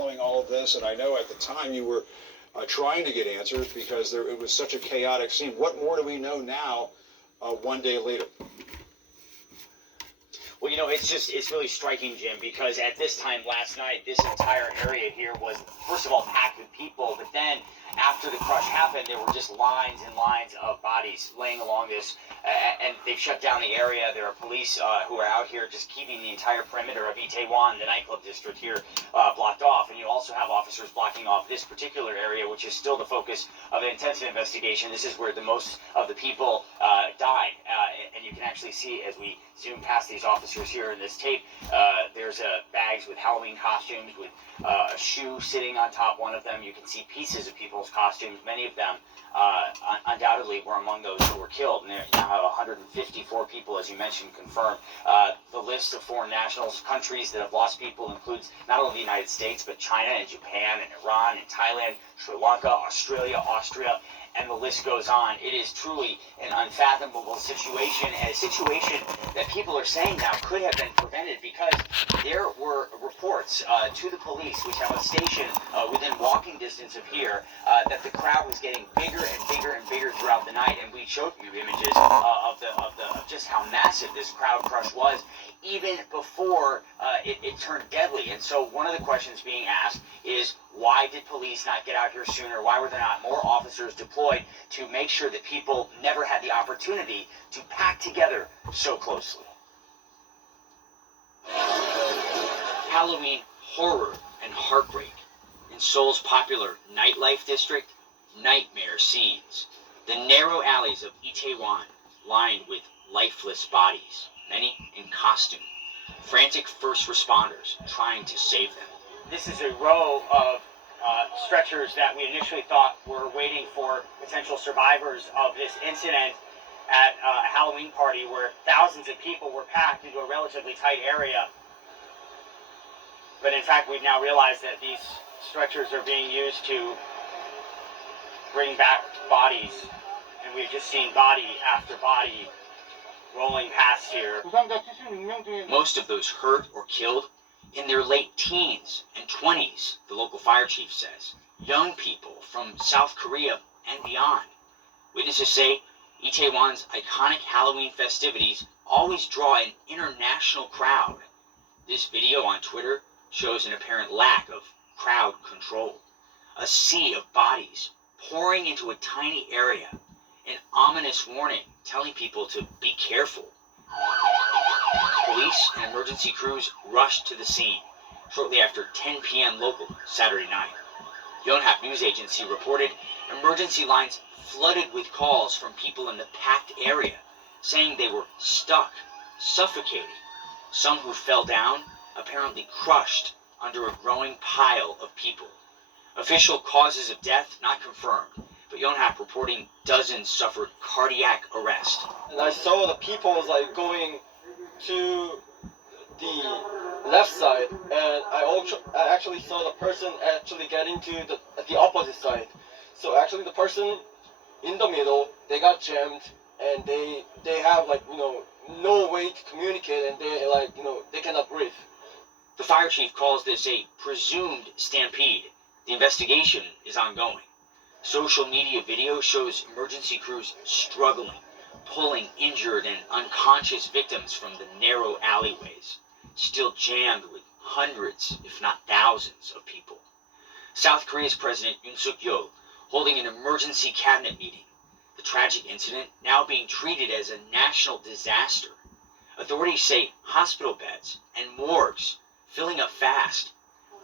following all of this, and I know at the time you were trying to get answers because it was such a chaotic scene. What more do we know now, one day later? Well, it's really striking, Jim, because at this time last night, this entire area here was, first of all, packed with people, but then after the crush happened, there were just lines and lines of bodies laying along this, and they've shut down the area. There are police who are out here just keeping the entire perimeter of Itaewon, the nightclub district here, blocked off, and you also have officers blocking off this particular area, which is still the focus of an intensive investigation. This is where the most of the people died, and you can actually see as we zoom past these officers here in this tape, there's bags with Halloween costumes with a shoe sitting on top one of them. You can see pieces of people's costumes. Many of them undoubtedly were among those who were killed. And there now have 154 people, as you mentioned, confirmed. The list of foreign nationals, countries that have lost people includes not only the United States, but China and Japan and Iran and Thailand, Sri Lanka, Australia, Austria, and the list goes on. It is truly an unfathomable situation, and a situation that people are saying now could have been prevented because there were reports to the police, which have a station within walking distance of here, that the crowd was getting bigger and bigger and bigger throughout the night, and we showed you images of just how massive this crowd crush was, even before it turned deadly. And so one of the questions being asked is, why did police not get out here sooner? Why were there not more officers deployed to make sure that people never had the opportunity to pack together so closely? Halloween horror and heartbreak. In Seoul's popular nightlife district, nightmare scenes. The narrow alleys of Itaewon lined with lifeless bodies, many in costume. Frantic first responders trying to save them. This is a row of stretchers that we initially thought were waiting for potential survivors of this incident at a Halloween party where thousands of people were packed into a relatively tight area. But in fact, we've now realized that these stretchers are being used to bring back bodies, and we've just seen body after body rolling past here. Most of those hurt or killed in their late teens and 20s, the local fire chief says. Young people from South Korea and beyond. Witnesses say Itaewon's iconic Halloween festivities always draw an international crowd. This video on Twitter shows an apparent lack of crowd control. A sea of bodies pouring into a tiny area. An ominous warning telling people to be careful. Police and emergency crews rushed to the scene shortly after 10 p.m. local Saturday night. Yonhap News Agency reported emergency lines flooded with calls from people in the packed area, saying they were stuck, suffocating. Some who fell down apparently crushed under a growing pile of people. Official causes of death not confirmed, but Yonhap reporting dozens suffered cardiac arrest. And I saw the people going to the left side, and I actually saw the person actually getting to the opposite side. So actually the person in the middle, they got jammed, and they have no way to communicate, and they cannot breathe. The fire chief calls this a presumed stampede. The investigation is ongoing. Social media video shows emergency crews struggling, pulling injured and unconscious victims from the narrow alleyways, still jammed with hundreds, if not thousands, of people. South Korea's President Yoon Suk-yeol holding an emergency cabinet meeting. The tragic incident now being treated as a national disaster. Authorities say hospital beds and morgues filling up fast.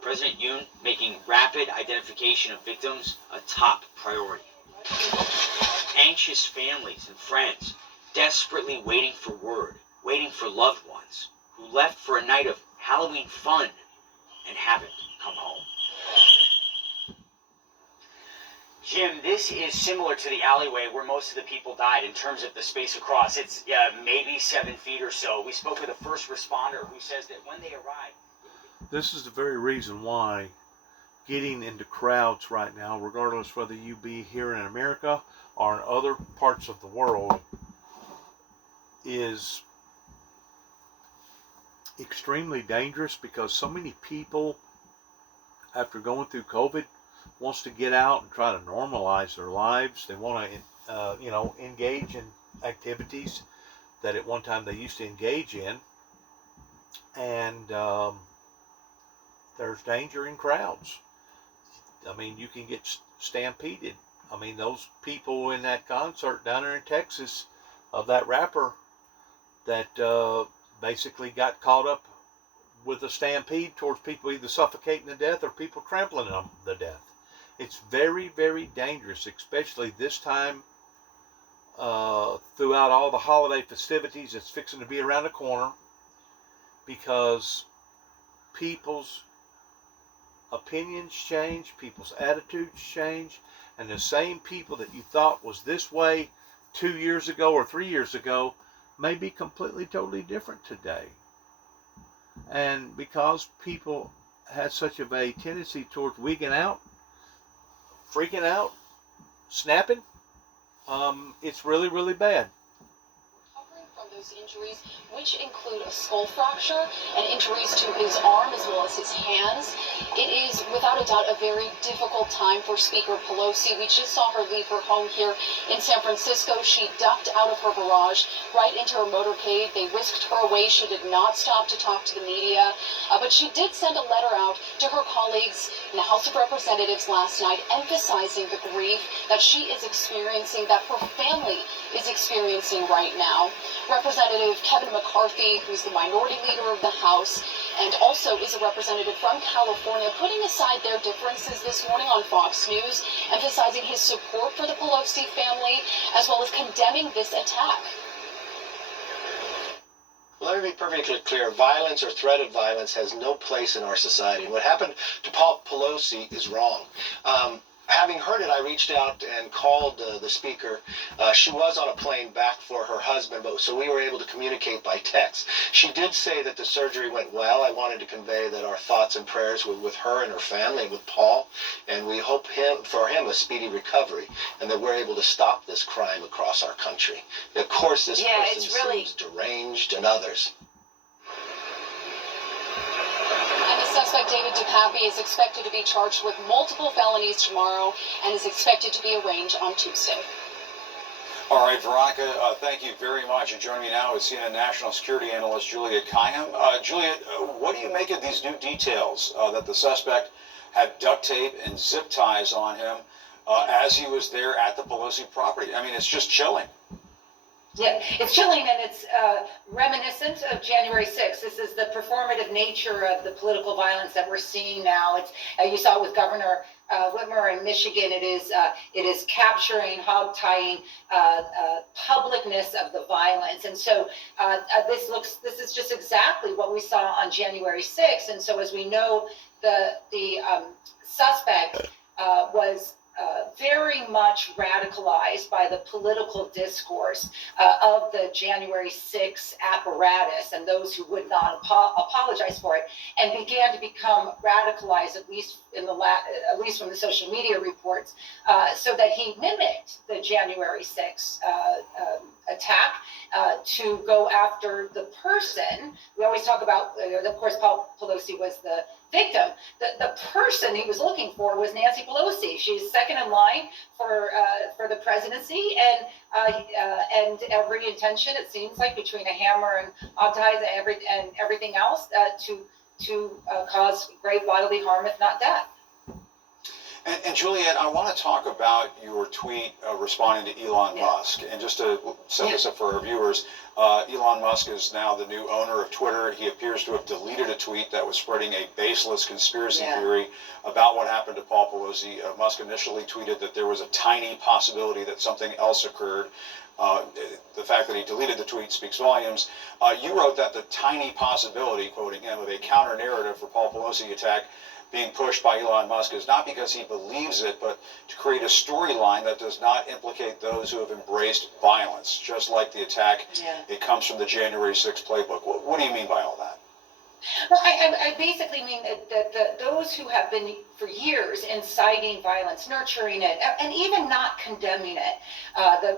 President Yoon making rapid identification of victims a top priority. Anxious families and friends desperately waiting for word, waiting for loved ones who left for a night of Halloween fun and haven't come home. Jim, this is similar to the alleyway where most of the people died in terms of the space across. It's maybe 7 feet or so. We spoke with a first responder who says that when they arrived... This is the very reason why getting into crowds right now, regardless whether you be here in America or in other parts of the world, is extremely dangerous because so many people after going through COVID, wants to get out and try to normalize their lives. They want to, engage in activities that at one time they used to engage in. And there's danger in crowds. I mean, you can get stampeded. I mean, those people in that concert down there in Texas of that rapper that basically got caught up with a stampede towards people either suffocating to death or people trampling them to death. It's very, very dangerous, especially this time throughout all the holiday festivities that's fixing to be around the corner, because people's opinions change, people's attitudes change, and the same people that you thought was this way 2 years ago or 3 years ago may be completely, totally different today. And because people had such of a tendency towards wigging out, freaking out, snapping, it's really, really bad. Recovering from those injuries, which include a skull fracture and injuries to his arm as well as his hands, it is without a doubt a very difficult time for Speaker Pelosi. We just saw her leave her home here in San Francisco. She ducked out of her garage right into her motorcade. They whisked her away. She did not stop to talk to the media, but she did send a letter out to her colleagues in the House of Representatives last night, emphasizing the grief that she is experiencing, that her family is experiencing right now. Representative Kevin McCarthy, who's the minority leader of the House and also is a representative from California, putting aside their differences this morning on Fox News, emphasizing his support for the Pelosi family, as well as condemning this attack. Let me be perfectly clear. Violence or threat of violence has no place in our society. What happened to Paul Pelosi is wrong. Having heard it, I reached out and called the speaker. She was on a plane back for her husband, so we were able to communicate by text. She did say that the surgery went well. I wanted to convey that our thoughts and prayers were with her and her family and with Paul, and we hope for him a speedy recovery, and that we're able to stop this crime across our country. Of course, this person seems deranged, and others. Suspect David DePappy is expected to be charged with multiple felonies tomorrow and is expected to be arraigned on Tuesday. All right, Veronica, thank you very much. And joining me now is CNN national security analyst Juliet Kayyem. Juliet, what do you make of these new details that the suspect had duct tape and zip ties on him as he was there at the Pelosi property? I mean, it's just chilling. Yeah, it's chilling, and it's reminiscent of January 6th. This is the performative nature of the political violence that we're seeing now. It's you saw it with Governor Whitmer in Michigan. It is capturing, hog-tying publicness of the violence, and so this is just exactly what we saw on January 6th. And so, as we know, the suspect was very much radicalized by the political discourse of the January 6th apparatus and those who would not apologize for it, and began to become radicalized, at least from the social media reports, so that he mimicked the January 6th attack to go after the person. We always talk about, of course, Paul Pelosi was the victim. The person he was looking for was Nancy Pelosi. She's second in line for the presidency, and every intention, it seems like, between a hammer and hog ties and everything else to cause great bodily harm, if not death. And Juliet, I want to talk about your tweet responding to Elon Musk. And just to set this up for our viewers, Elon Musk is now the new owner of Twitter. He appears to have deleted a tweet that was spreading a baseless conspiracy theory about what happened to Paul Pelosi. Musk initially tweeted that there was a tiny possibility that something else occurred. The fact that he deleted the tweet speaks volumes. You wrote that the tiny possibility, quoting him, of a counter-narrative for Paul Pelosi attack being pushed by Elon Musk is not because he believes it, but to create a storyline that does not implicate those who have embraced violence. Just like the attack, it comes from the January 6th playbook. What do you mean by all that? Well, I basically mean that those who have been for years inciting violence, nurturing it, and even not condemning it,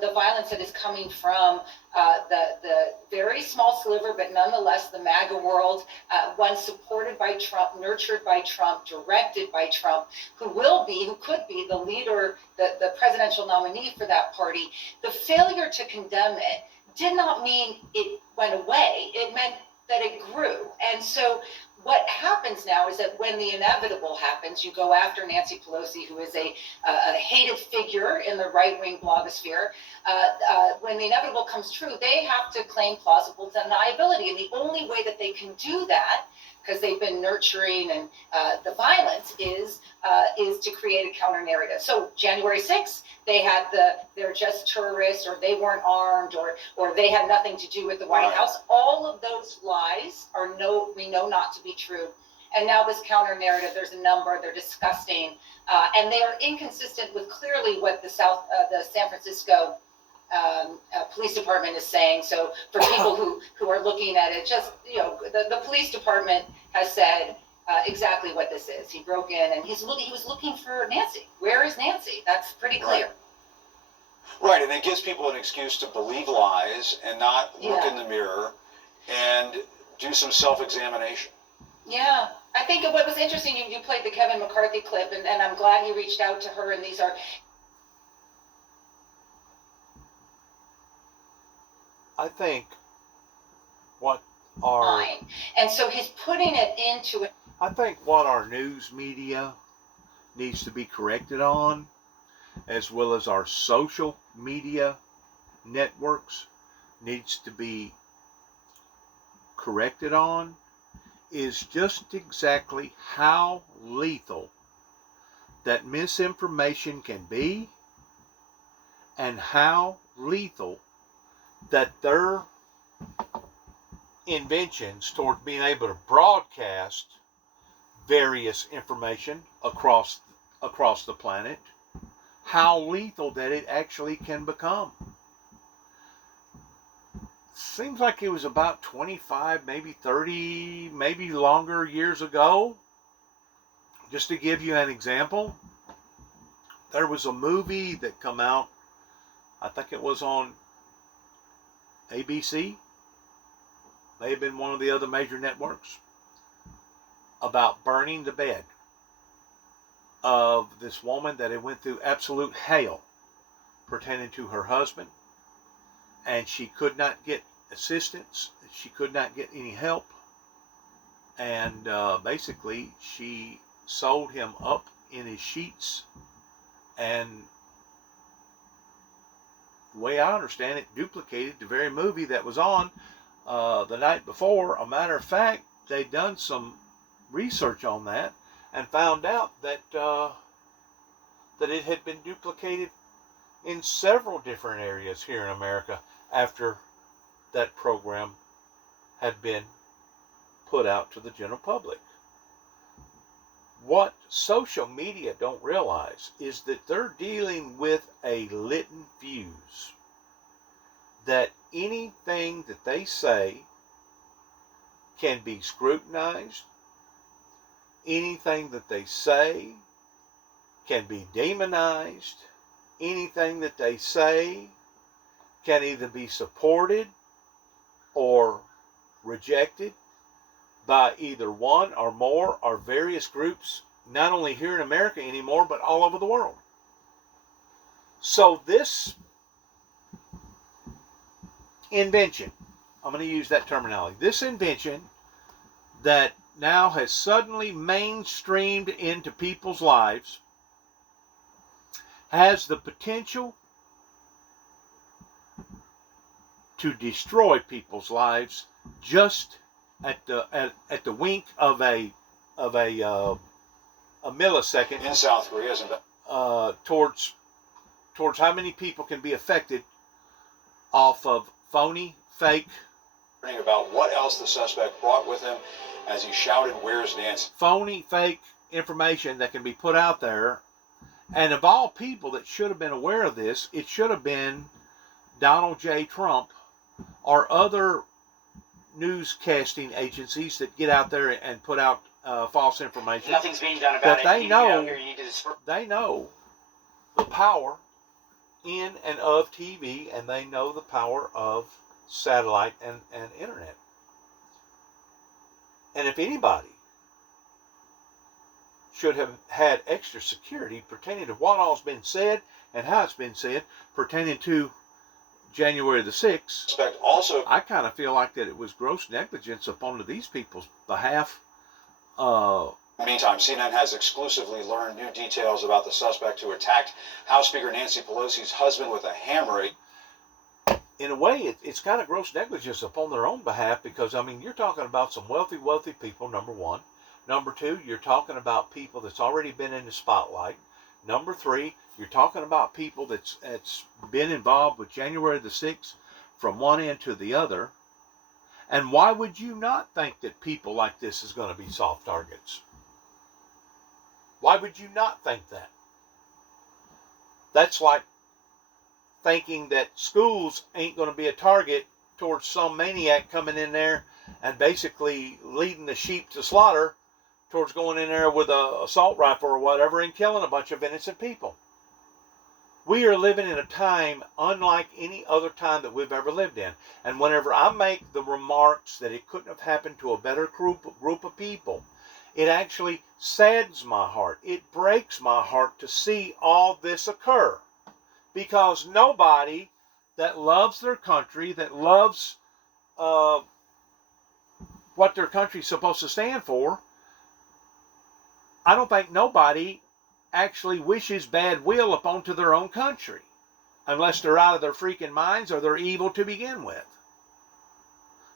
the violence that is coming from the very small sliver, but nonetheless the MAGA world, one supported by Trump, nurtured by Trump, directed by Trump, who could be the leader, the presidential nominee for that party. The failure to condemn it did not mean it went away. It meant that it grew. And so what happens now is that when the inevitable happens, you go after Nancy Pelosi, who is a hated figure in the right-wing blogosphere. When the inevitable comes true, they have to claim plausible deniability. And the only way that they can do that, because they've been nurturing and the violence, is to create a counter narrative. So January 6th, they had they're just terrorists, or they weren't armed, or they had nothing to do with the White House. All of those lies we know not to be true. And now this counter narrative, there's a number, they're disgusting, and they are inconsistent with clearly what the San Francisco police department is saying. So for people who are looking at it, just, the police department has said exactly what this is. He broke in and he was looking for Nancy. Where is Nancy? That's pretty clear. Right, and it gives people an excuse to believe lies and not look in the mirror and do some self-examination. Yeah, I think what was interesting, you played the Kevin McCarthy clip, and I'm glad he reached out to her, and these are... I think what our... And so he's putting it into... I think what our news media needs to be corrected on, as well as our social media networks needs to be corrected on, is just exactly how lethal that misinformation can be, and how lethal that their inventions toward being able to broadcast various information across the planet, how lethal that it actually can become. Seems like it was about 25, maybe 30, maybe longer years ago. Just to give you an example, there was a movie that come out, I think it was on ABC, may have been one of the other major networks, about burning the bed of this woman that had went through absolute hell pertaining to her husband, and she could not get assistance, she could not get any help, and basically she sewed him up in his sheets, and the way I understand it, duplicated the very movie that was on the night before. A matter of fact, they'd done some research on that and found out that that it had been duplicated in several different areas here in America after that program had been put out to the general public. What social media don't realize is that they're dealing with a lit fuse, that anything that they say can be scrutinized, anything that they say can be demonized, anything that they say can either be supported or rejected by either one or more or various groups, not only here in America anymore, but all over the world. So this invention, I'm going to use that terminology, this invention that now has suddenly mainstreamed into people's lives has the potential to destroy people's lives just at the wink of a millisecond. In South Korea, isn't it? Towards how many people can be affected off of phony, fake, about what else the suspect brought with him as he shouted, "Where's Nancy?" phony, fake information that can be put out there. And of all people that should have been aware of this, it should have been Donald J. Trump or other newscasting agencies that get out there and put out false information. Nothing's being done about But it. they You get out know, here, you need to disperse. they know the power in and of TV, and they know the power of satellite and internet. And if anybody should have had extra security pertaining to what all's been said and how it's been said pertaining to January the 6th, Suspect also. I kind of feel like that it was gross negligence upon these people's behalf. Meantime, CNN has exclusively learned new details about the suspect who attacked House Speaker Nancy Pelosi's husband with a hammer. In a way, it's kind of gross negligence upon their own behalf, because, I mean, you're talking about some wealthy people, number one. Number two, you're talking about people that's already been in the spotlight. Number three, you're talking about people that's been involved with January the 6th from one end to the other. And why would you not think that people like this is going to be soft targets? Why would you not think that? That's like thinking that schools ain't going to be a target towards some maniac coming in there and basically leading the sheep to slaughter towards going in there with a assault rifle or whatever and killing a bunch of innocent people. We are living in a time unlike any other time that we've ever lived in. And whenever I make the remarks that it couldn't have happened to a better group of people, it actually saddens my heart. It breaks my heart to see all this occur. Because nobody that loves their country, that loves what their country's supposed to stand for, I don't think nobody actually wishes bad will upon to their own country, unless they're out of their freaking minds or they're evil to begin with.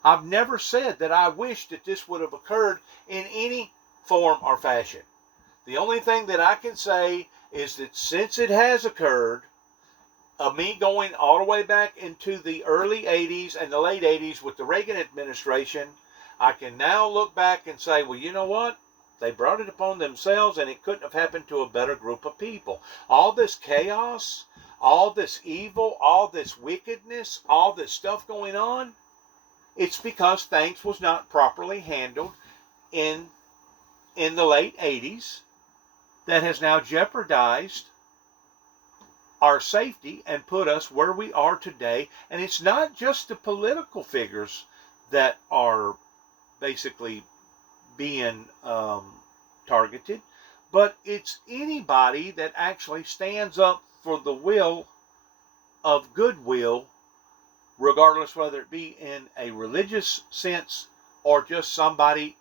I've never said that I wish that this would have occurred in any form or fashion. The only thing that I can say is that since it has occurred, me going all the way back into the early 80s and the late 80s with the Reagan administration, I can now look back and say, well, you know what? They brought it upon themselves, and it couldn't have happened to a better group of people. All this chaos, all this evil, all this wickedness, all this stuff going on, it's because things was not properly handled in the late 80s that has now jeopardized our safety and put us where we are today. And it's not just the political figures that are basically being targeted, but it's anybody that actually stands up for the will of goodwill, regardless whether it be in a religious sense or just somebody.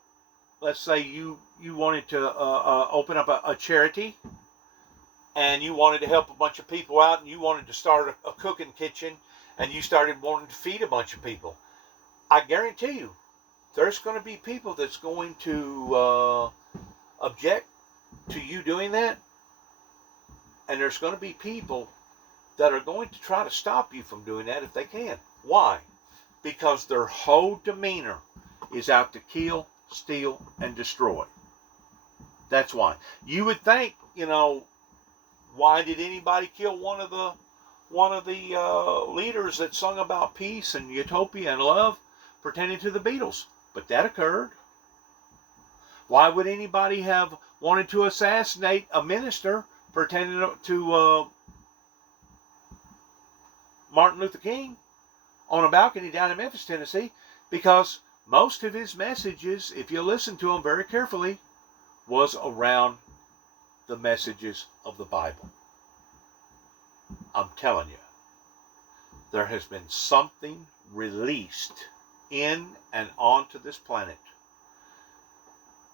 Let's say you wanted to open up a charity, and you wanted to help a bunch of people out, and you wanted to start a cooking kitchen, and you started wanting to feed a bunch of people. I guarantee you, there's going to be people that's going to object to you doing that. And there's going to be people that are going to try to stop you from doing that if they can. Why? Because their whole demeanor is out to kill, steal, and destroy. That's why. You would think, why did anybody kill one of the leaders that sung about peace and utopia and love pertaining to the Beatles? But that occurred. Why would anybody have wanted to assassinate a minister pertaining to Martin Luther King on a balcony down in Memphis, Tennessee? Because most of his messages, if you listen to them very carefully, was around the messages of the Bible. I'm telling you, there has been something released in and onto this planet,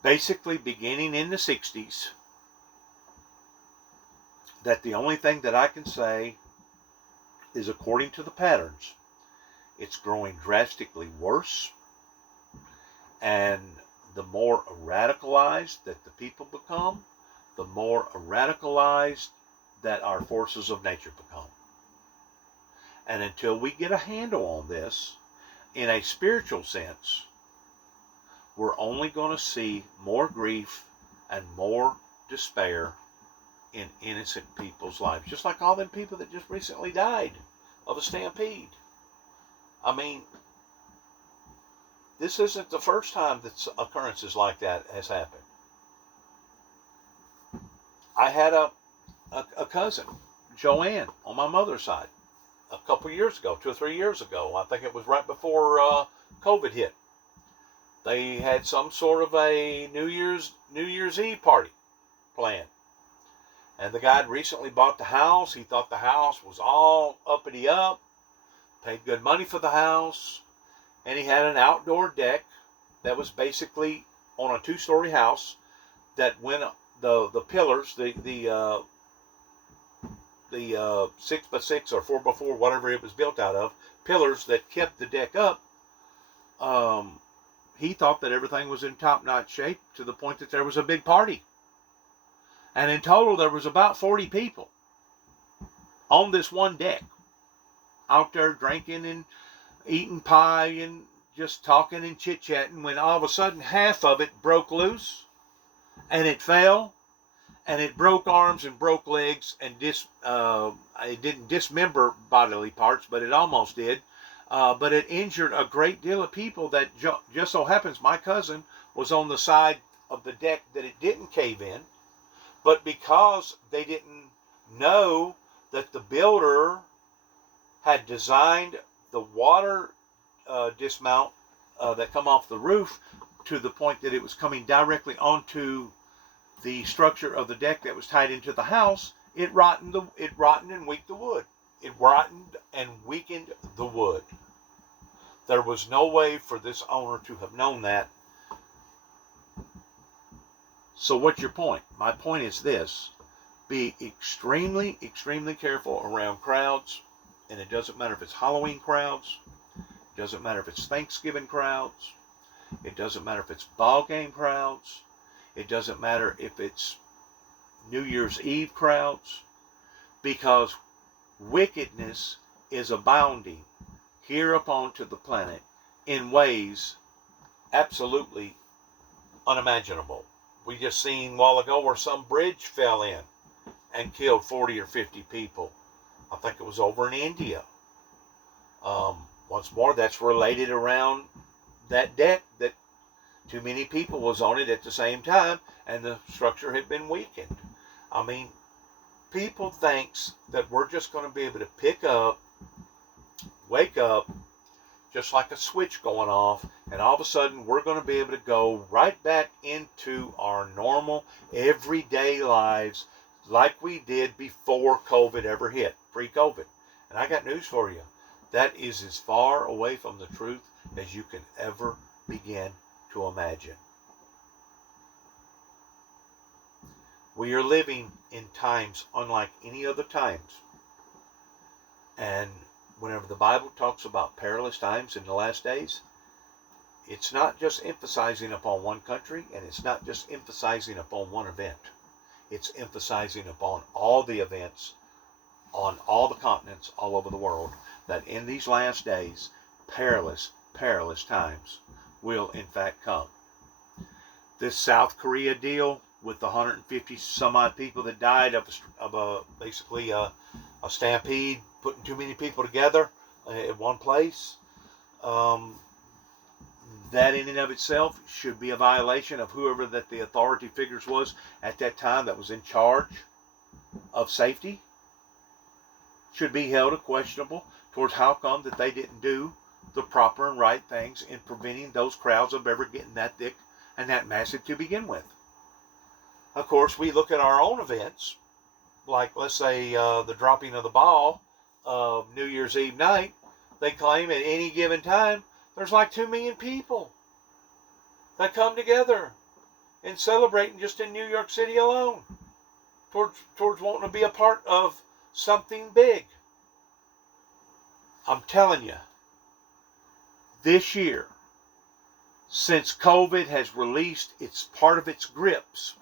basically beginning in the 60s, that the only thing that I can say is, according to the patterns, it's growing drastically worse, and the more radicalized that the people become, the more radicalized that our forces of nature become. And until we get a handle on this, in a spiritual sense, we're only going to see more grief and more despair in innocent people's lives. Just like all them people that just recently died of a stampede. I mean, this isn't the first time that occurrences like that has happened. I had a cousin, Joanne, on my mother's side, a couple years ago, 2 or 3 years ago. I think it was right before COVID hit. They had some sort of a New Year's Eve party planned. And the guy had recently bought the house. He thought the house was all uppity up, paid good money for the house, and he had an outdoor deck that was basically on a 2-story house that when the pillars, the 6x6 or 4x4, whatever it was built out of, pillars that kept the deck up, he thought that everything was in top-notch shape to the point that there was a big party. And in total, there was about 40 people on this one deck, out there drinking and eating pie and just talking and chit-chatting, when all of a sudden half of it broke loose, and it fell, and it broke arms and broke legs, and it didn't dismember bodily parts, but it almost did. But it injured a great deal of people. That just so happens my cousin was on the side of the deck that it didn't cave in, but because they didn't know that the builder had designed the water dismount that come off the roof to the point that it was coming directly onto the structure of the deck that was tied into the house, it rotted and weakened the wood. It rotted and weakened the wood. There was no way for this owner to have known that. So what's your point? My point is this: be extremely, extremely careful around crowds, and it doesn't matter if it's Halloween crowds, it doesn't matter if it's Thanksgiving crowds, it doesn't matter if it's ball game crowds, it doesn't matter if it's New Year's Eve crowds, because wickedness is abounding here upon to the planet in ways absolutely unimaginable. We just seen a while ago where some bridge fell in and killed 40 or 50 people. I think it was over in India. Once more, that's related around that deck that too many people was on it at the same time, and the structure had been weakened. I mean, people thinks that we're just going to be able to pick up, wake up, just like a switch going off, and all of a sudden we're going to be able to go right back into our normal everyday lives like we did before COVID ever hit, pre-COVID. And I got news for you. That is as far away from the truth as you can ever begin to imagine. We are living in times unlike any other times. And whenever the Bible talks about perilous times in the last days, it's not just emphasizing upon one country, and it's not just emphasizing upon one event. It's emphasizing upon all the events on all the continents all over the world, that in these last days, perilous, perilous times will in fact come. This South Korea deal with the 150 some odd people that died of basically a stampede, putting too many people together at one place, that in and of itself should be a violation of whoever that the authority figures was at that time that was in charge of safety. Should be held questionable towards how come that they didn't do the proper and right things in preventing those crowds of ever getting that thick and that massive to begin with. Of course, we look at our own events, like let's say the dropping of the ball of New Year's Eve night. They claim at any given time there's like 2 million people that come together and celebrating just in New York City alone towards wanting to be a part of something big. I'm telling you, this year, since COVID has released its part of its grips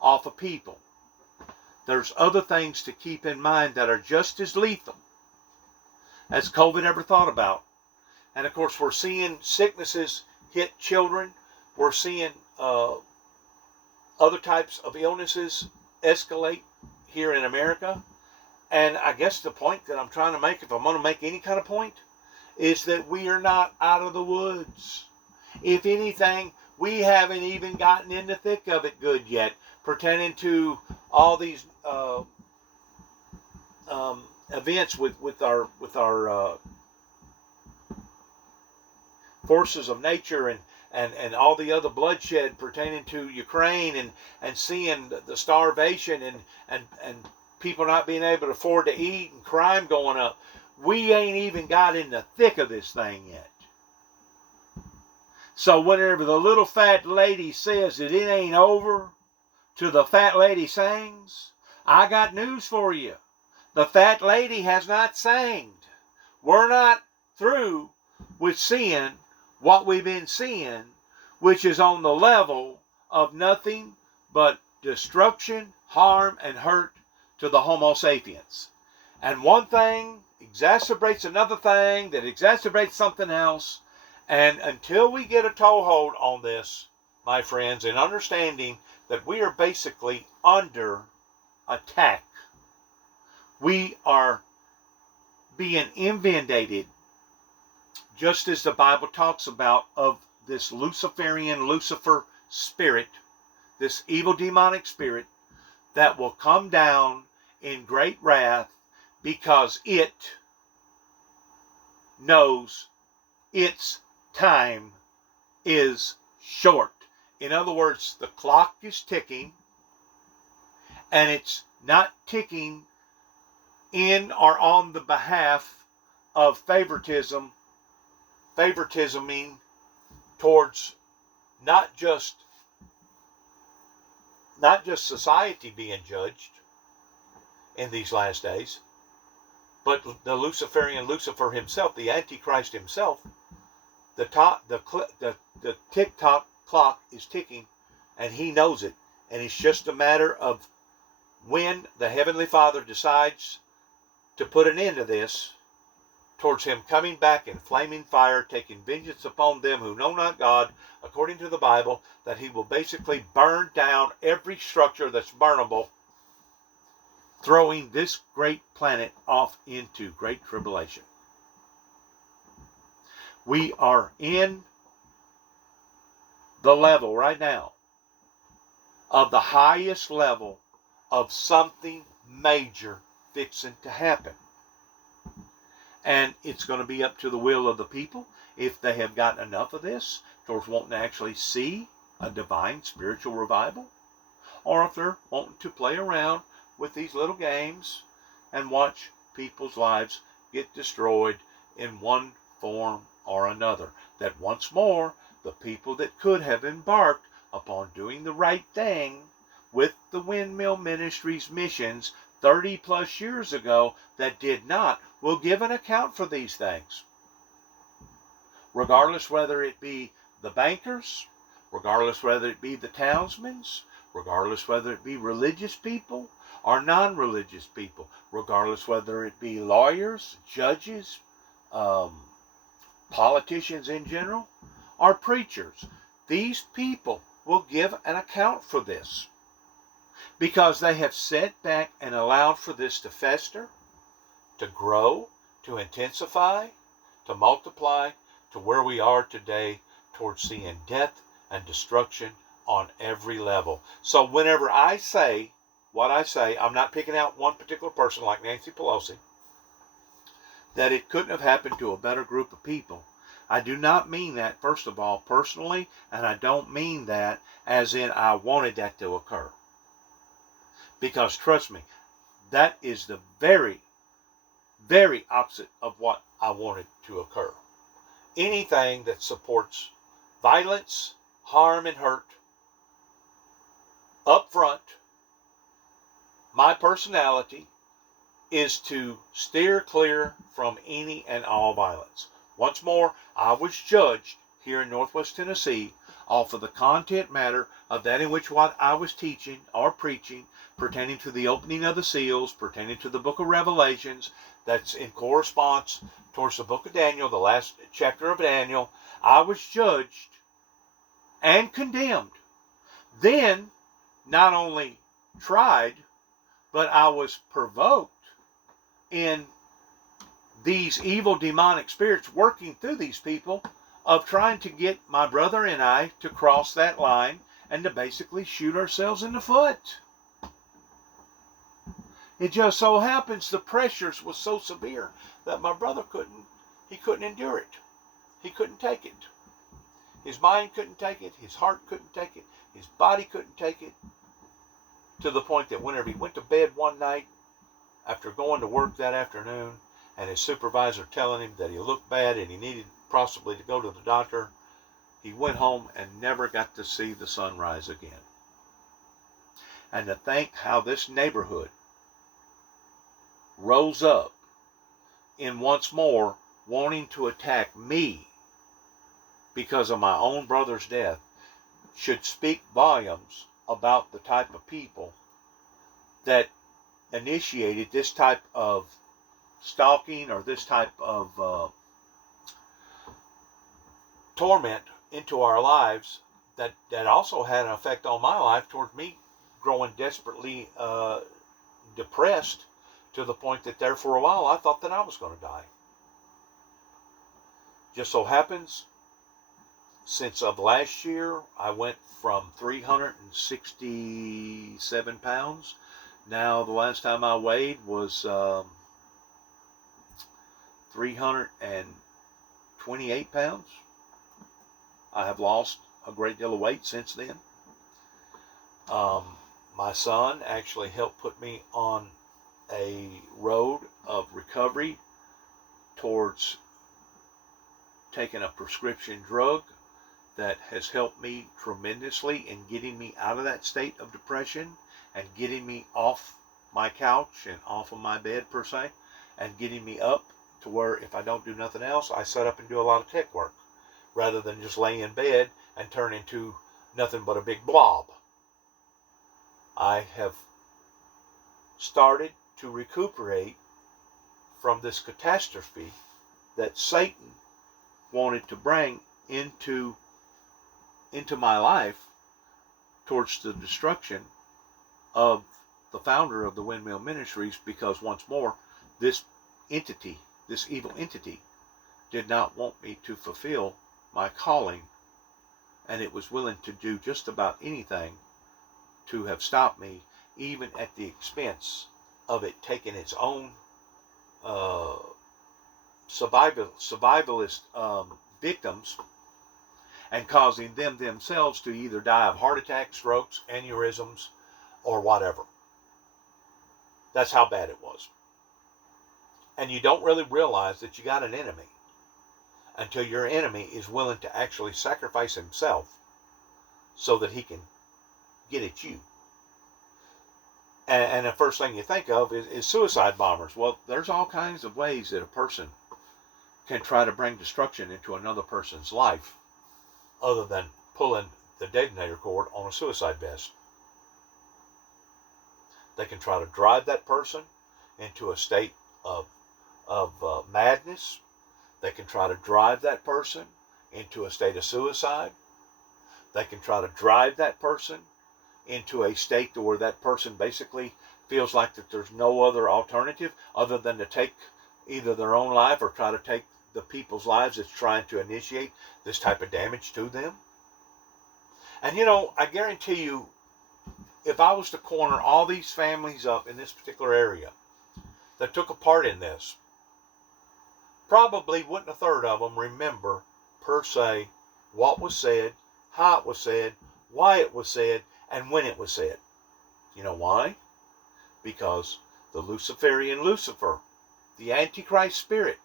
off of people, there's other things to keep in mind that are just as lethal as COVID ever thought about. And of course, we're seeing sicknesses hit children. We're seeing other types of illnesses escalate here in America. And I guess the point that I'm trying to make, if I'm going to make any kind of point, is that we are not out of the woods. If anything, we haven't even gotten in the thick of it good yet, pertaining to all these events with our forces of nature and all the other bloodshed pertaining to Ukraine and seeing the starvation and people not being able to afford to eat and crime going up. We ain't even got in the thick of this thing yet. So whenever the little fat lady says that it ain't over, to the fat lady sings, I got news for you. The fat lady has not sang. We're not through with seeing what we've been seeing, which is on the level of nothing but destruction, harm, and hurt to the Homo sapiens. And one thing exacerbates another thing that exacerbates something else. And until we get a toehold on this, my friends, and understanding that we are basically under attack, we are being inundated, just as the Bible talks about, of this Lucifer spirit, this evil demonic spirit that will come down in great wrath because it knows its time is short. In other words, the clock is ticking, and it's not ticking in or on the behalf of favoritisming towards not just society being judged in these last days, but the Luciferian Lucifer himself, the Antichrist himself. The tick-tock clock is ticking, and he knows it. And it's just a matter of when the Heavenly Father decides to put an end to this, towards him coming back in flaming fire, taking vengeance upon them who know not God, according to the Bible, that he will basically burn down every structure that's burnable, throwing this great planet off into great tribulation. We are in the level right now of the highest level of something major fixing to happen. And it's going to be up to the will of the people, if they have gotten enough of this, towards wanting to actually see a divine spiritual revival, or if they're wanting to play around with these little games and watch people's lives get destroyed in one form or another. That once more, the people that could have embarked upon doing the right thing with the Windmill Ministries missions 30 plus years ago that did not, will give an account for these things. Regardless whether it be the bankers, regardless whether it be the townsmen, regardless whether it be religious people or non-religious people, regardless whether it be lawyers, judges, politicians in general, or preachers. These people will give an account for this, because they have sat back and allowed for this to fester, to grow, to intensify, to multiply, to where we are today, towards seeing death and destruction on every level. So whenever I say what I say, I'm not picking out one particular person like Nancy Pelosi, that it couldn't have happened to a better group of people. I do not mean that, first of all, personally, and I don't mean that as in I wanted that to occur. Because trust me, that is the very, very opposite of what I wanted to occur. Anything that supports violence, harm, and hurt, up front, my personality is to steer clear from any and all violence. Once more, I was judged here in Northwest Tennessee off of the content matter of that in which what I was teaching or preaching pertaining to the opening of the seals, pertaining to the book of Revelations, that's in correspondence towards the book of Daniel, the last chapter of Daniel. I was judged and condemned. Then, not only tried, but I was provoked in these evil demonic spirits working through these people of trying to get my brother and I to cross that line and to basically shoot ourselves in the foot. It just so happens the pressures was so severe that my brother couldn't endure it. He couldn't take it. His mind couldn't take it. His heart couldn't take it. His body couldn't take it. To the point that whenever he went to bed one night after going to work that afternoon and his supervisor telling him that he looked bad and he needed possibly to go to the doctor, he went home and never got to see the sunrise again. And to think how this neighborhood rose up in once more wanting to attack me because of my own brother's death should speak volumes about the type of people that initiated this type of stalking or this type of torment into our lives that also had an effect on my life towards me growing desperately depressed to the point that there for a while I thought that I was going to die. Just so happens, since of last year, I went from 367 pounds. Now, the last time I weighed was 328 pounds. I have lost a great deal of weight since then. My son actually helped put me on a road of recovery towards taking a prescription drug that has helped me tremendously in getting me out of that state of depression and getting me off my couch and off of my bed per se and getting me up to where if I don't do nothing else, I set up and do a lot of tech work rather than just lay in bed and turn into nothing but a big blob. I have started to recuperate from this catastrophe that Satan wanted to bring into my life towards the destruction of the founder of the Windmill Ministries, because once more, this entity, this evil entity, did not want me to fulfill my calling, and it was willing to do just about anything to have stopped me, even at the expense of it taking its own survivalist victims and causing them themselves to either die of heart attacks, strokes, aneurysms, or whatever. That's how bad it was. And you don't really realize that you got an enemy until your enemy is willing to actually sacrifice himself so that he can get at you. And the first thing you think of is suicide bombers. Well, there's all kinds of ways that a person can try to bring destruction into another person's life other than pulling the detonator cord on a suicide vest. They can try to drive that person into a state of madness. They can try to drive that person into a state of suicide. They can try to drive that person into a state where that person basically feels like that there's no other alternative other than to take either their own life or try to take the people's lives that's trying to initiate this type of damage to them. And you know, I guarantee you, if I was to corner all these families up in this particular area that took a part in this, probably wouldn't a third of them remember per se what was said, how it was said, why it was said, and when it was said. You know why? Because the Luciferian Lucifer, the Antichrist spirit,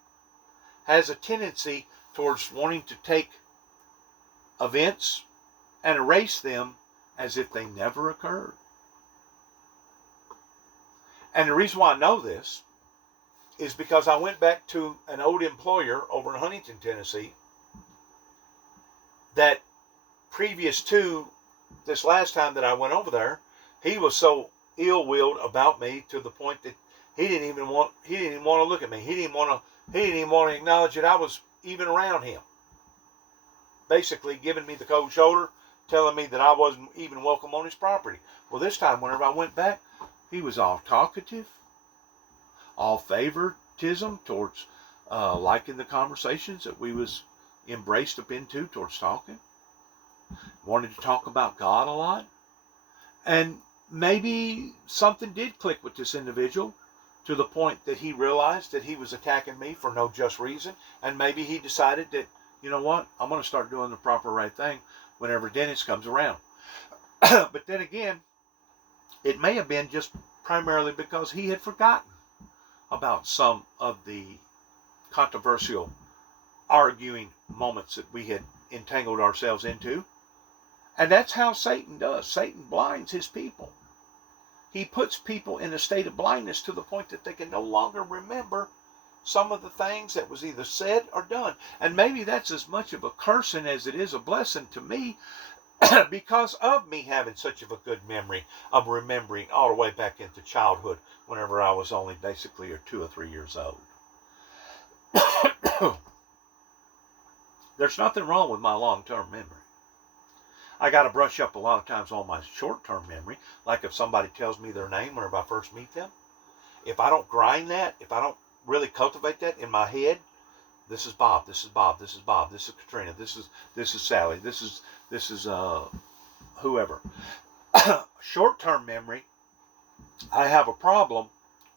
has a tendency towards wanting to take events and erase them as if they never occurred. And the reason why I know this is because I went back to an old employer over in Huntington, Tennessee, that previous to this last time that I went over there, he was so ill-willed about me to the point that he didn't even want to look at me. He didn't even want to acknowledge that I was even around him. Basically giving me the cold shoulder, telling me that I wasn't even welcome on his property. Well, this time, whenever I went back, he was all talkative, all favoritism towards liking the conversations that we was embraced up into towards talking. Wanted to talk about God a lot. And maybe something did click with this individual to the point that he realized that he was attacking me for no just reason. And maybe he decided that, you know what, I'm going to start doing the proper right thing whenever Dennis comes around. But then again, it may have been just primarily because he had forgotten about some of the controversial arguing moments that we had entangled ourselves into. And that's how Satan does. Satan blinds his people. He puts people in a state of blindness to the point that they can no longer remember some of the things that was either said or done. And maybe that's as much of a cursing as it is a blessing to me, because of me having such of a good memory of remembering all the way back into childhood whenever I was only basically 2 or 3 years old. There's nothing wrong with my long-term memory. I got to brush up a lot of times on my short-term memory, like if somebody tells me their name whenever I first meet them. If I don't grind that, if I don't really cultivate that in my head, this is Bob, this is Bob, this is Bob, this is Katrina, this is Sally, this is whoever. Short-term memory, I have a problem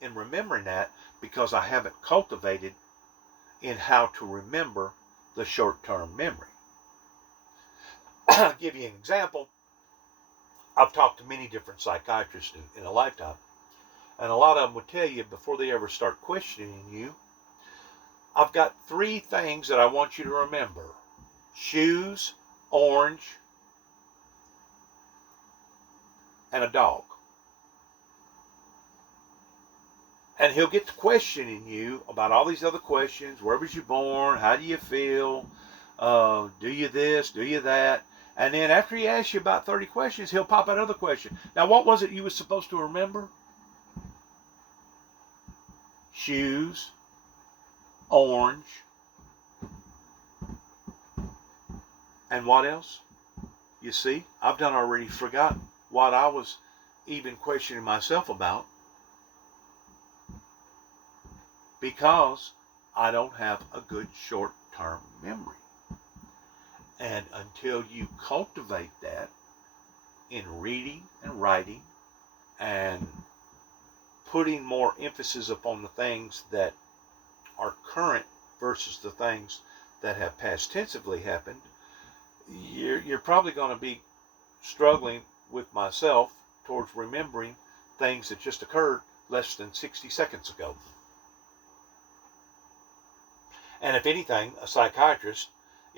in remembering that because I haven't cultivated in how to remember the short-term memory. I'll give you an example. I've talked to many different psychiatrists in a lifetime, and a lot of them would tell you before they ever start questioning you, I've got 3 things that I want you to remember: shoes, orange, and a dog. And he'll get to questioning you about all these other questions. Where was you born? How do you feel? Do you this? Do you that? And then after he asks you about 30 questions, he'll pop another question. Now, what was it you were supposed to remember? Shoes, orange, and what else? You see, I've done already forgotten what I was even questioning myself about, because I don't have a good short-term memory. And until you cultivate that in reading and writing and putting more emphasis upon the things that are current versus the things that have past tensively happened, you're probably going to be struggling with myself towards remembering things that just occurred less than 60 seconds ago. And if anything, a psychiatrist,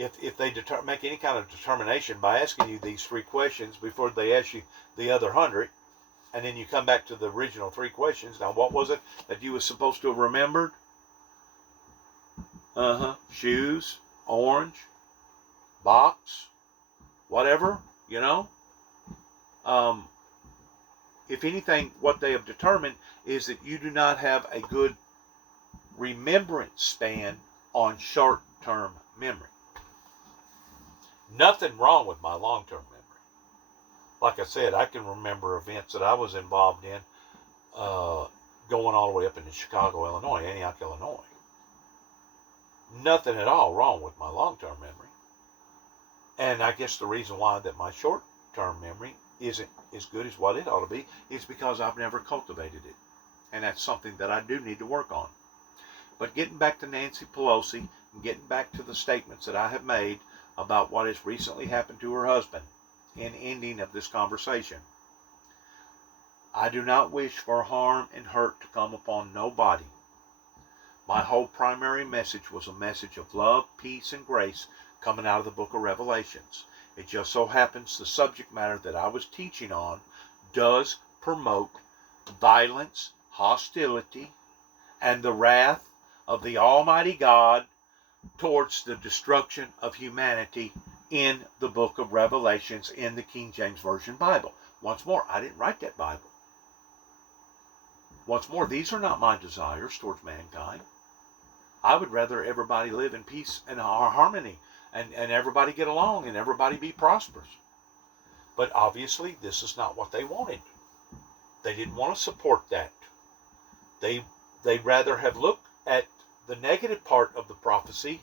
if they make any kind of determination by asking you these 3 questions before they ask you the other 100, and then you come back to the original 3 questions, now what was it that you were supposed to have remembered? Shoes, orange, box, whatever, you know. If anything, what they have determined is that you do not have a good remembrance span on short-term memory. Nothing wrong with my long-term memory. Like I said, I can remember events that I was involved in going all the way up into Chicago, Illinois, Antioch, Illinois. Nothing at all wrong with my long-term memory. And I guess the reason why that my short-term memory isn't as good as what it ought to be is because I've never cultivated it. And that's something that I do need to work on. But getting back to Nancy Pelosi, and getting back to the statements that I have made about what has recently happened to her husband in ending of this conversation, I do not wish for harm and hurt to come upon nobody. My whole primary message was a message of love, peace, and grace coming out of the book of Revelations. It just so happens the subject matter that I was teaching on does promote violence, hostility, and the wrath of the Almighty God towards the destruction of humanity in the book of Revelations in the King James Version Bible. Once more, I didn't write that Bible. Once more, these are not my desires towards mankind. I would rather everybody live in peace and harmony, and everybody get along and everybody be prosperous. But obviously, this is not what they wanted. They didn't want to support that. They'd rather have looked at the negative part of the prophecy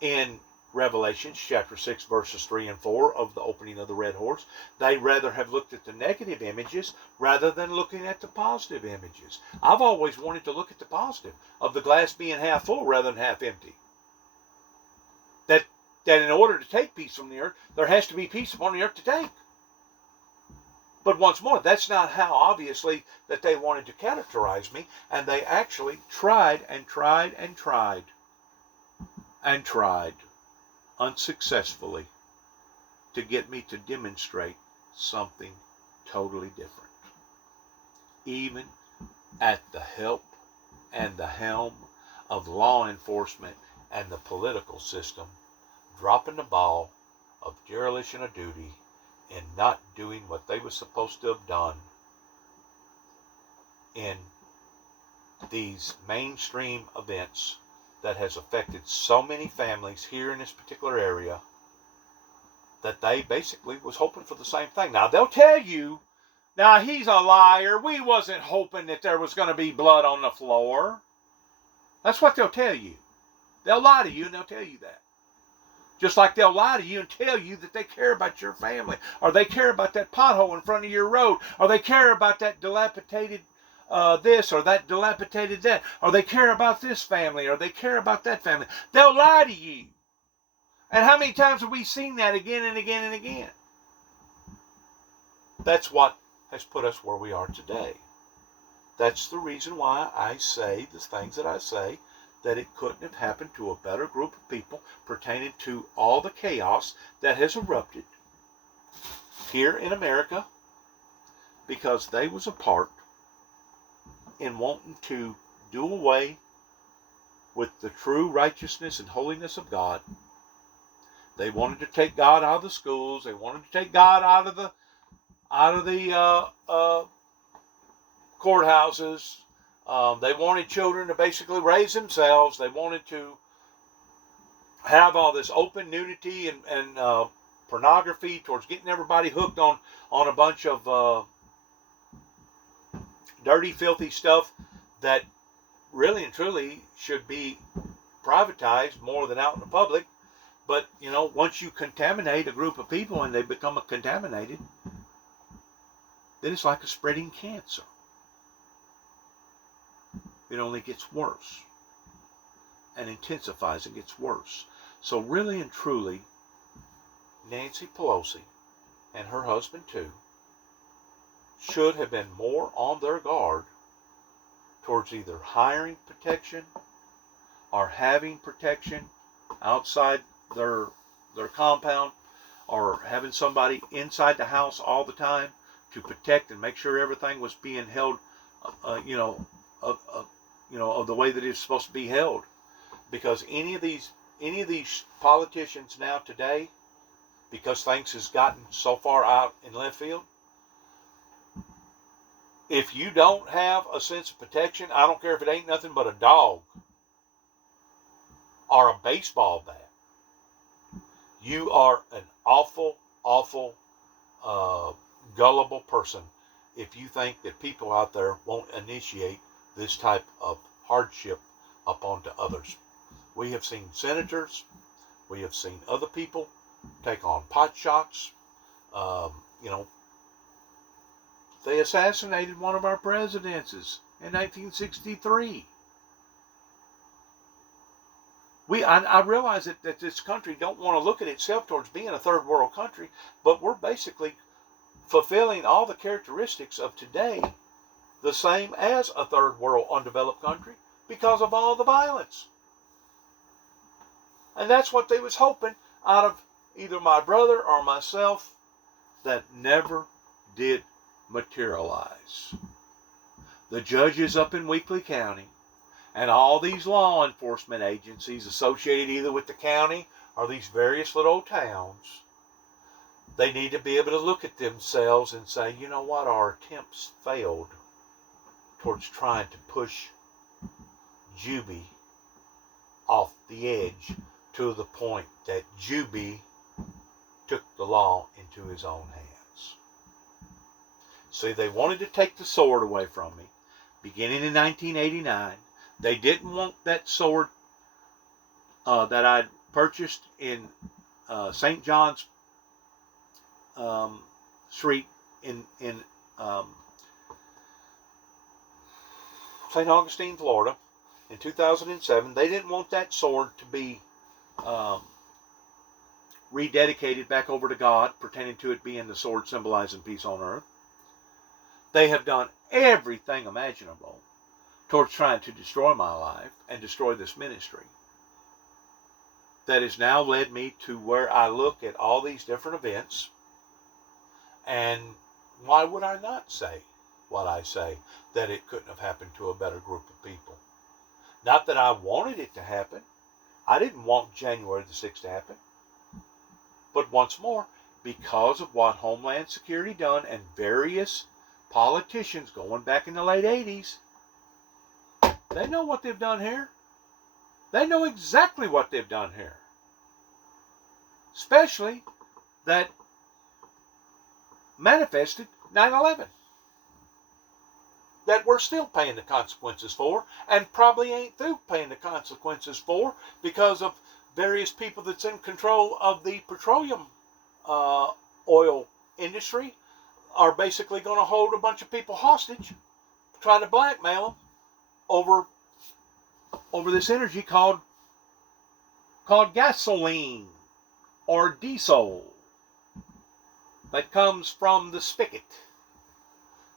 in Revelations chapter 6 verses 3 and 4 of the opening of the red horse. They rather have looked at the negative images rather than looking at the positive images. I've always wanted to look at the positive of the glass being half full rather than half empty. That in order to take peace from the earth, there has to be peace upon the earth to take. But once more, that's not how, obviously, that they wanted to characterize me, and they actually tried and tried and tried and tried unsuccessfully to get me to demonstrate something totally different. Even at the help and the helm of law enforcement and the political system, dropping the ball of dereliction of duty and not doing what they were supposed to have done in these mainstream events that has affected so many families here in this particular area, that they basically was hoping for the same thing. Now, they'll tell you, now he's a liar. We wasn't hoping that there was going to be blood on the floor. That's what they'll tell you. They'll lie to you and they'll tell you that. Just like they'll lie to you and tell you that they care about your family, or they care about that pothole in front of your road, or they care about that dilapidated this or that dilapidated that, or they care about this family, or they care about that family. They'll lie to you. And how many times have we seen that again and again and again? That's what has put us where we are today. That's the reason why I say the things that I say, that it couldn't have happened to a better group of people pertaining to all the chaos that has erupted here in America, because they was a part in wanting to do away with the true righteousness and holiness of God. They wanted to take God out of the schools. They wanted to take God out of the courthouses. They wanted children to basically raise themselves. They wanted to have all this open nudity and pornography towards getting everybody hooked on a bunch of dirty, filthy stuff that really and truly should be privatized more than out in the public. But, you know, once you contaminate a group of people and they become contaminated, then it's like a spreading cancer. It only gets worse and intensifies and gets worse. So really and truly, Nancy Pelosi and her husband too should have been more on their guard towards either hiring protection or having protection outside their compound, or having somebody inside the house all the time to protect and make sure everything was being held, of the way that it's supposed to be held. Because any of these politicians now today, because things has gotten so far out in left field, if you don't have a sense of protection, I don't care if it ain't nothing but a dog or a baseball bat, you are an awful, awful, gullible person if you think that people out there won't initiate this type of hardship upon to others. We have seen senators, we have seen other people take on pot shots. They assassinated one of our presidents in 1963. I realize that this country don't want to look at itself towards being a third world country, but we're basically fulfilling all the characteristics of today the same as a third world undeveloped country because of all the violence. And that's what they was hoping out of either my brother or myself, that never did materialize. The judges up in Weakley County and all these law enforcement agencies associated either with the county or these various little towns, they need to be able to look at themselves and say, you know what, our attempts failed towards trying to push Juby off the edge to the point that Juby took the law into his own hands. See, they wanted to take the sword away from me beginning in 1989. They didn't want that sword that I'd purchased in St. John's Street in St. Augustine, Florida, in 2007. They didn't want that sword to be rededicated back over to God, pertaining to it being the sword symbolizing peace on earth. They have done everything imaginable towards trying to destroy my life and destroy this ministry. That has now led me to where I look at all these different events, and why would I not say what I say, that it couldn't have happened to a better group of people? Not that I wanted it to happen. I didn't want January the 6th to happen. But once more, because of what Homeland Security done and various politicians going back in the late 80s, they know what they've done here. They know exactly what they've done here. Especially that manifested 9/11. That we're still paying the consequences for, and probably ain't through paying the consequences for, because of various people that's in control of the petroleum oil industry are basically going to hold a bunch of people hostage, trying to blackmail them over this energy called gasoline or diesel that comes from the spigot.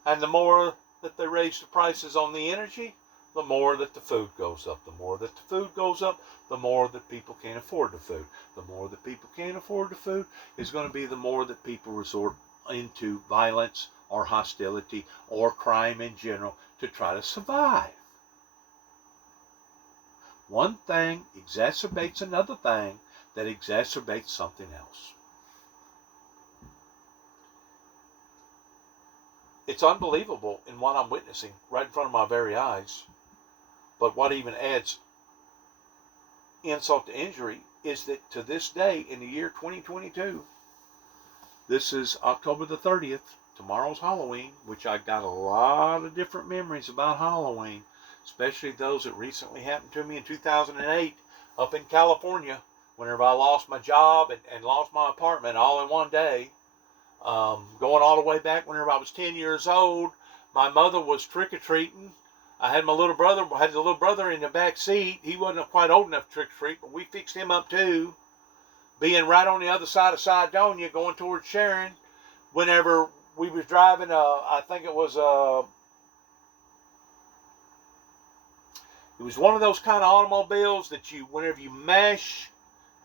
And the more that they raise the prices on the energy, the more that the food goes up. The more that the food goes up, the more that people can't afford the food. The more that people can't afford the food is going to be the more that people resort into violence or hostility or crime in general to try to survive. One thing exacerbates another thing that exacerbates something else. It's unbelievable in what I'm witnessing right in front of my very eyes. But what even adds insult to injury is that to this day, in the year 2022, this is October the 30th, tomorrow's Halloween, which I got a lot of different memories about Halloween, especially those that recently happened to me in 2008 up in California, whenever I lost my job and lost my apartment all in one day. Going all the way back whenever I was 10 years old, my mother was trick-or-treating. I had the little brother in the back seat. He wasn't quite old enough to trick-or-treat, but we fixed him up too. Being right on the other side of Cydonia, going towards Sharon, whenever we was driving, I think it was one of those kind of automobiles that whenever you mash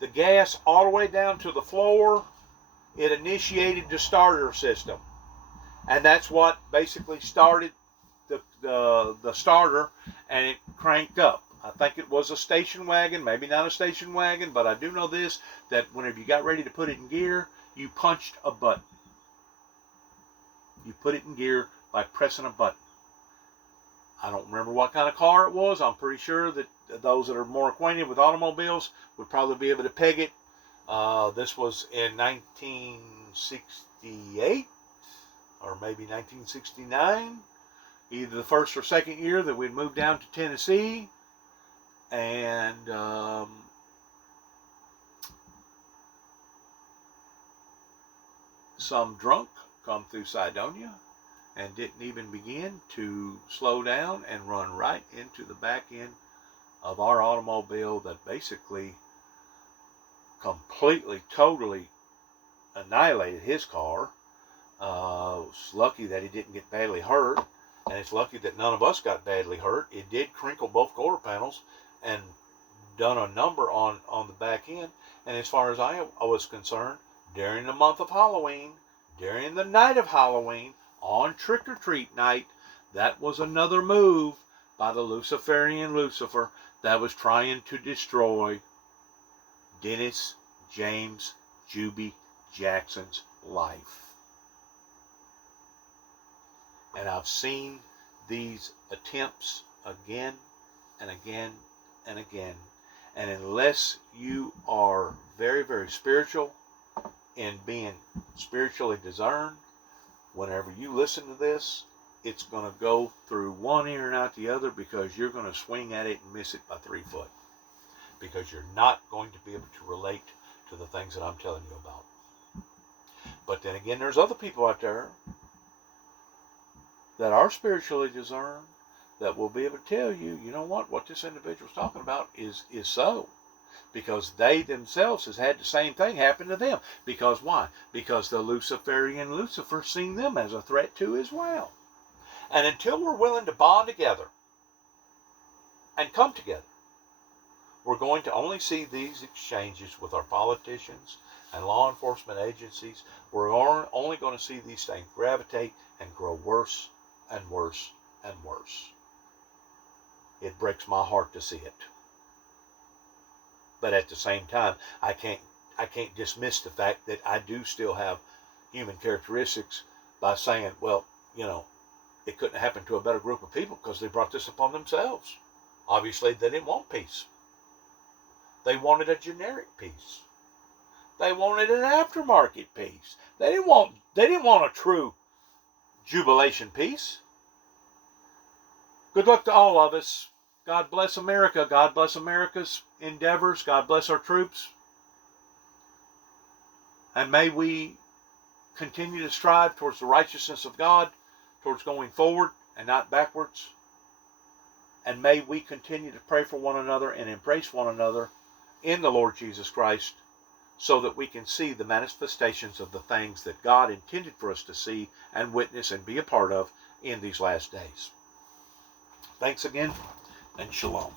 the gas all the way down to the floor, it initiated the starter system, and that's what basically started the starter, and it cranked up. I think it was a station wagon, maybe not a station wagon, but I do know this, that whenever you got ready to put it in gear, you punched a button. You put it in gear by pressing a button. I don't remember what kind of car it was. I'm pretty sure that those that are more acquainted with automobiles would probably be able to peg it. This was in 1968 or maybe 1969, either the first or second year that we'd moved down to Tennessee, and some drunk come through Cydonia and didn't even begin to slow down and run right into the back end of our automobile that basically completely, totally annihilated his car. It's lucky that he didn't get badly hurt, and it's lucky that none of us got badly hurt. It did crinkle both quarter panels and done a number on the back end. And as far as I was concerned, during the month of Halloween, during the night of Halloween, on trick-or-treat night, that was another move by the Luciferian Lucifer that was trying to destroy Dennis James Juby Jackson's life. And I've seen these attempts again and again and again. And unless you are very, very spiritual in being spiritually discerned, whenever you listen to this, it's going to go through one ear and out the other, because you're going to swing at it and miss it by 3 foot. because you're not going to be able to relate to the things that I'm telling you about. But then again, there's other people out there that are spiritually discerned that will be able to tell you, you know what this individual's talking about is so. Because they themselves has had the same thing happen to them. Because why? Because the Luciferian Lucifer seen them as a threat too as well. And until we're willing to bond together and come together, we're going to only see these exchanges with our politicians and law enforcement agencies. We're only going to see these things gravitate and grow worse and worse and worse. It breaks my heart to see it. But at the same time, I can't dismiss the fact that I do still have human characteristics by saying, well, it couldn't happen to a better group of people because they brought this upon themselves. Obviously, they didn't want peace. They wanted a generic peace. They wanted an aftermarket peace. They didn't want a true jubilation peace. Good luck to all of us. God bless America. God bless America's endeavors. God bless our troops. And may we continue to strive towards the righteousness of God, towards going forward and not backwards. And may we continue to pray for one another and embrace one another in the Lord Jesus Christ, so that we can see the manifestations of the things that God intended for us to see and witness and be a part of in these last days. Thanks again, and shalom.